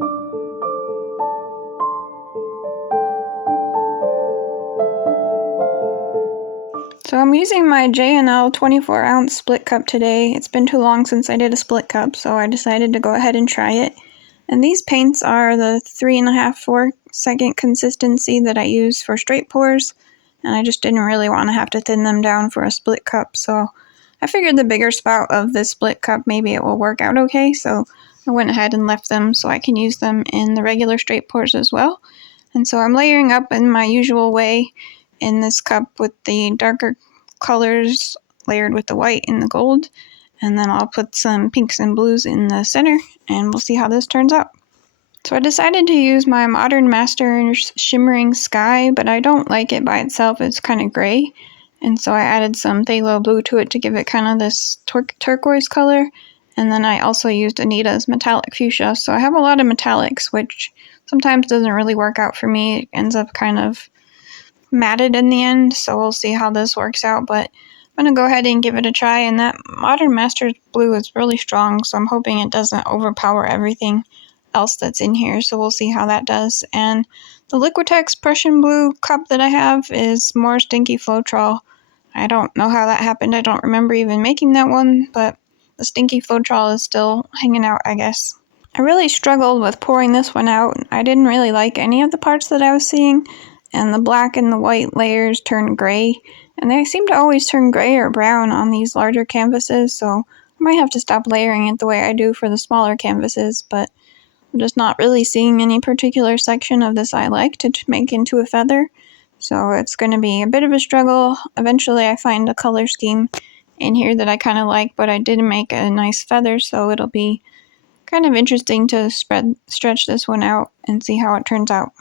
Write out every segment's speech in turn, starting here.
So I'm using my J&L 24-ounce split cup today. It's been too long since I did a split cup, so I decided to go ahead and try it. And these paints are the 3.5-4 second consistency that I use for straight pours, and I just didn't really want to have to thin them down for a split cup, so I figured the bigger spout of this split cup, maybe it will work out okay, so I went ahead and left them so I can use them in the regular straight pours as well. And so I'm layering up in my usual way in this cup with the darker colors layered with the white and the gold, and then I'll put some pinks and blues in the center, and we'll see how this turns out. So I decided to use my Modern Masters Shimmering Sky, but I don't like it by itself. It's kind of gray, and so I added some phthalo blue to it to give it kind of this turquoise color, and then I also used Anita's Metallic Fuchsia. So I have a lot of metallics, which sometimes doesn't really work out for me. It ends up kind of matted in the end, so we'll see how this works out, but I'm going to go ahead and give it a try. And that Modern Masters blue is really strong, so I'm hoping it doesn't overpower everything else that's in here, so we'll see how that does. And the Liquitex Prussian blue cup that I have is more stinky Floetrol. I don't know how that happened. I don't remember even making that one, but the stinky Floetrol is still hanging out, I guess. I really struggled with pouring this one out. I didn't really like any of the parts that I was seeing, and the black and the white layers turned gray, and they seem to always turn gray or brown on these larger canvases, so I might have to stop layering it the way I do for the smaller canvases, but I'm just not really seeing any particular section of this I like to make into a feather, so it's going to be a bit of a struggle. Eventually I find a color scheme in here that I kind of like, but I did make a nice feather, so it'll be kind of interesting to stretch this one out and see how it turns out.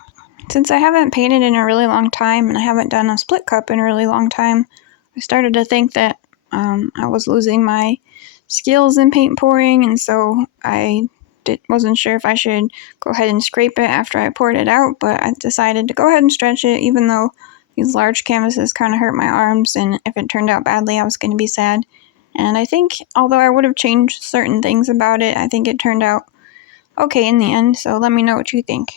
Since I haven't painted in a really long time and I haven't done a split cup in a really long time, I started to think that I was losing my skills in paint pouring, and so I wasn't sure if I should go ahead and scrape it after I poured it out, but I decided to go ahead and stretch it, even though these large canvases kind of hurt my arms, and if it turned out badly I was going to be sad. And I think, although I would have changed certain things about it, I think it turned out okay in the end, so let me know what you think.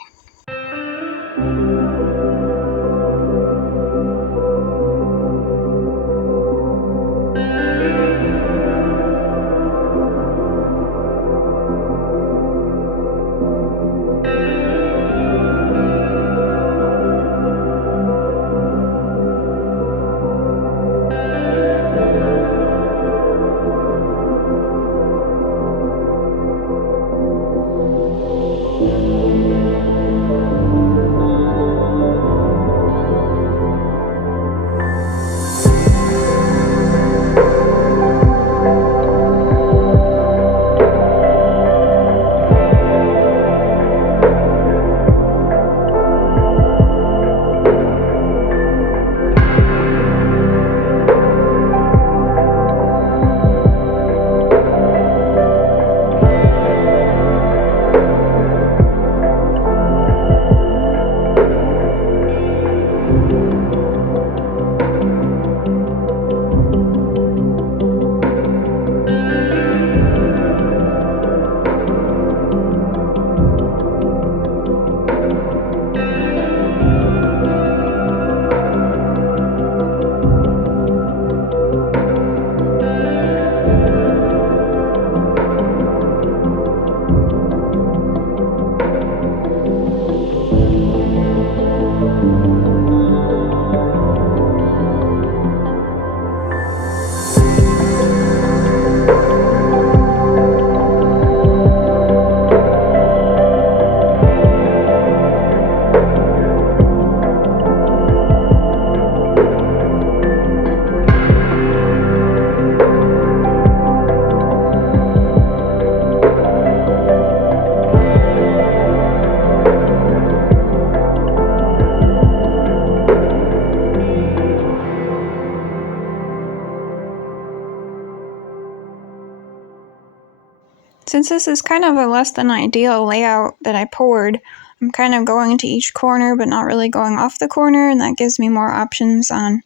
Since this is kind of a less than ideal layout that I poured, I'm kind of going into each corner but not really going off the corner, and that gives me more options on,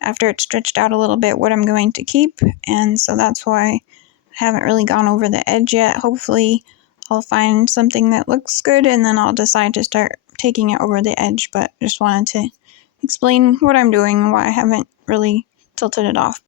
after it's stretched out a little bit, what I'm going to keep, and so that's why I haven't really gone over the edge yet. Hopefully I'll find something that looks good and then I'll decide to start taking it over the edge, but just wanted to explain what I'm doing and why I haven't really tilted it off.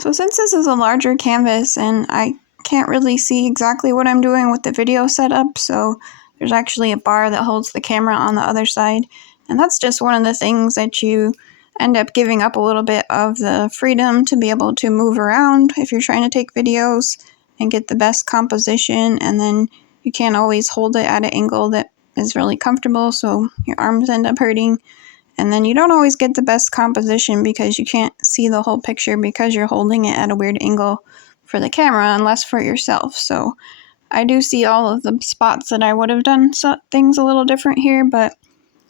So since this is a larger canvas and I can't really see exactly what I'm doing with the video setup, so there's actually a bar that holds the camera on the other side, and that's just one of the things that you end up giving up a little bit of the freedom to be able to move around if you're trying to take videos and get the best composition, and then you can't always hold it at an angle that is really comfortable, so your arms end up hurting. And then you don't always get the best composition because you can't see the whole picture because you're holding it at a weird angle for the camera, unless for yourself. So I do see all of the spots that I would have done things a little different here, but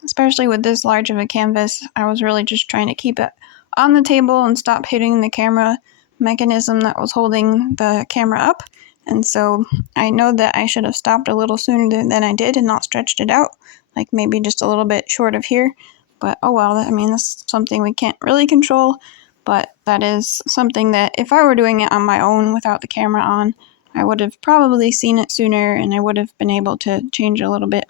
especially with this large of a canvas, I was really just trying to keep it on the table and stop hitting the camera mechanism that was holding the camera up. And so I know that I should have stopped a little sooner than I did and not stretched it out, like maybe just a little bit short of here. But oh well, I mean, that's something we can't really control, but that is something that if I were doing it on my own without the camera on, I would have probably seen it sooner and I would have been able to change a little bit.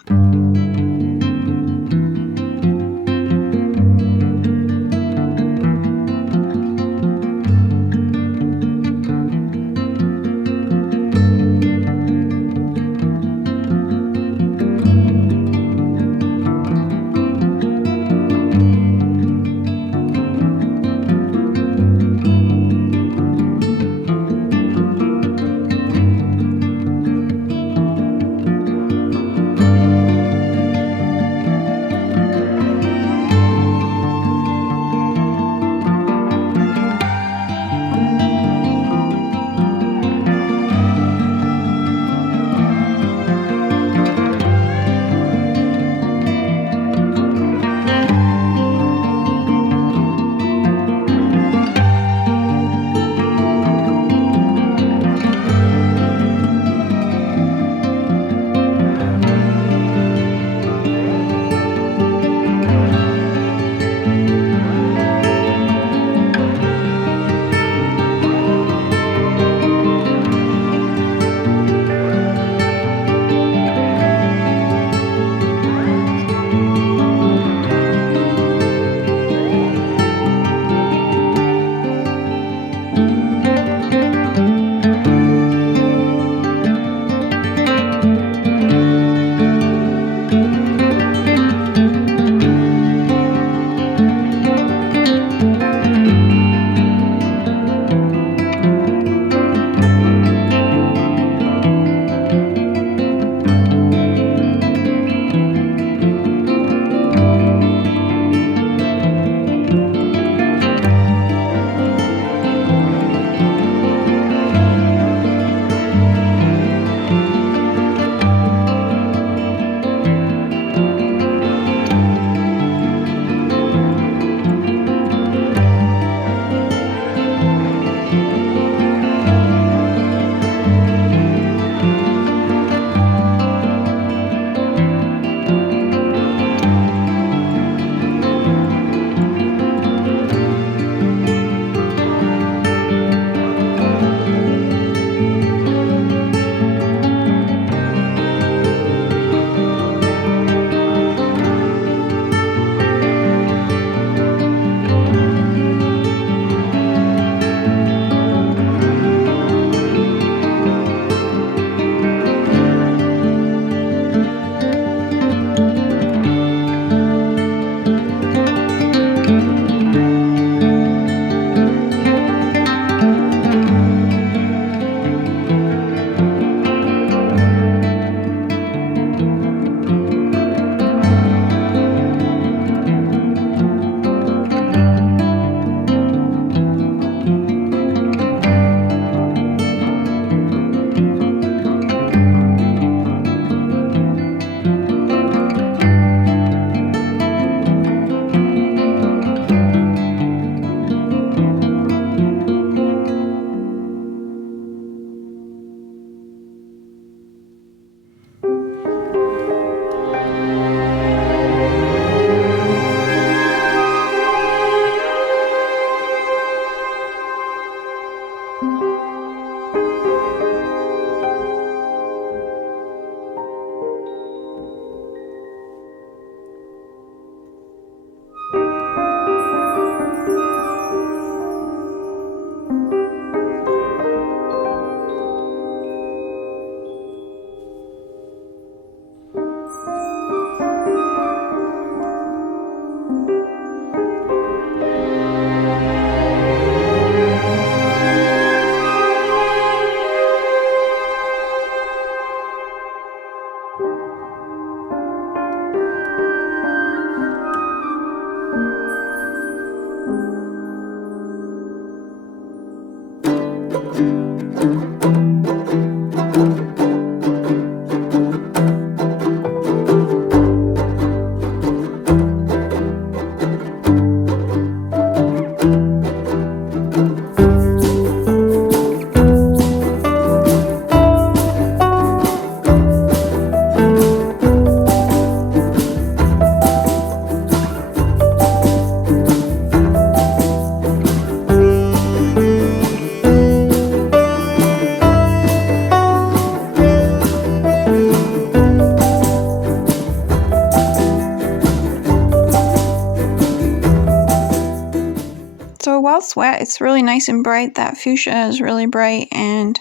So while it's wet, it's really nice and bright. That fuchsia is really bright, and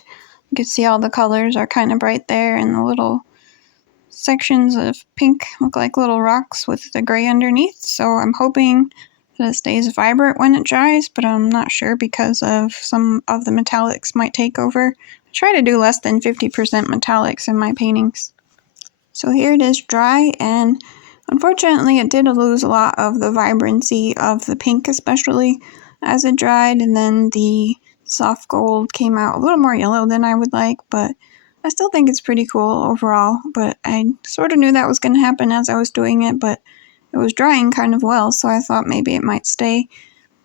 you can see all the colors are kind of bright there, and the little sections of pink look like little rocks with the gray underneath. So I'm hoping that it stays vibrant when it dries, but I'm not sure because of some of the metallics might take over. I try to do less than 50% metallics in my paintings. So here it is dry, and unfortunately it did lose a lot of the vibrancy of the pink, especially as it dried, and then the soft gold came out a little more yellow than I would like, but I still think it's pretty cool overall. But I sort of knew that was going to happen as I was doing it, but it was drying kind of well, so I thought maybe it might stay.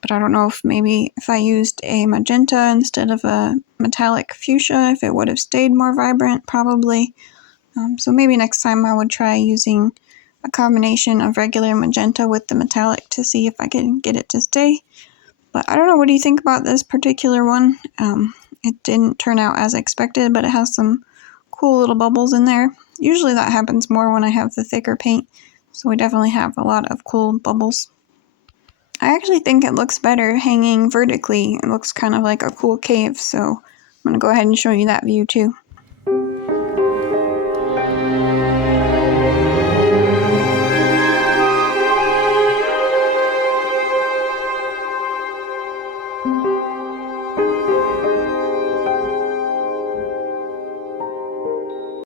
But I don't know if maybe if I used a magenta instead of a metallic fuchsia, if it would have stayed more vibrant, probably. So maybe next time I would try using a combination of regular magenta with the metallic to see if I can get it to stay. But I don't know, what do you think about this particular one? It didn't turn out as expected, but it has some cool little bubbles in there. Usually that happens more when I have the thicker paint, so we definitely have a lot of cool bubbles. I actually think it looks better hanging vertically. It looks kind of like a cool cave, so I'm going to go ahead and show you that view too.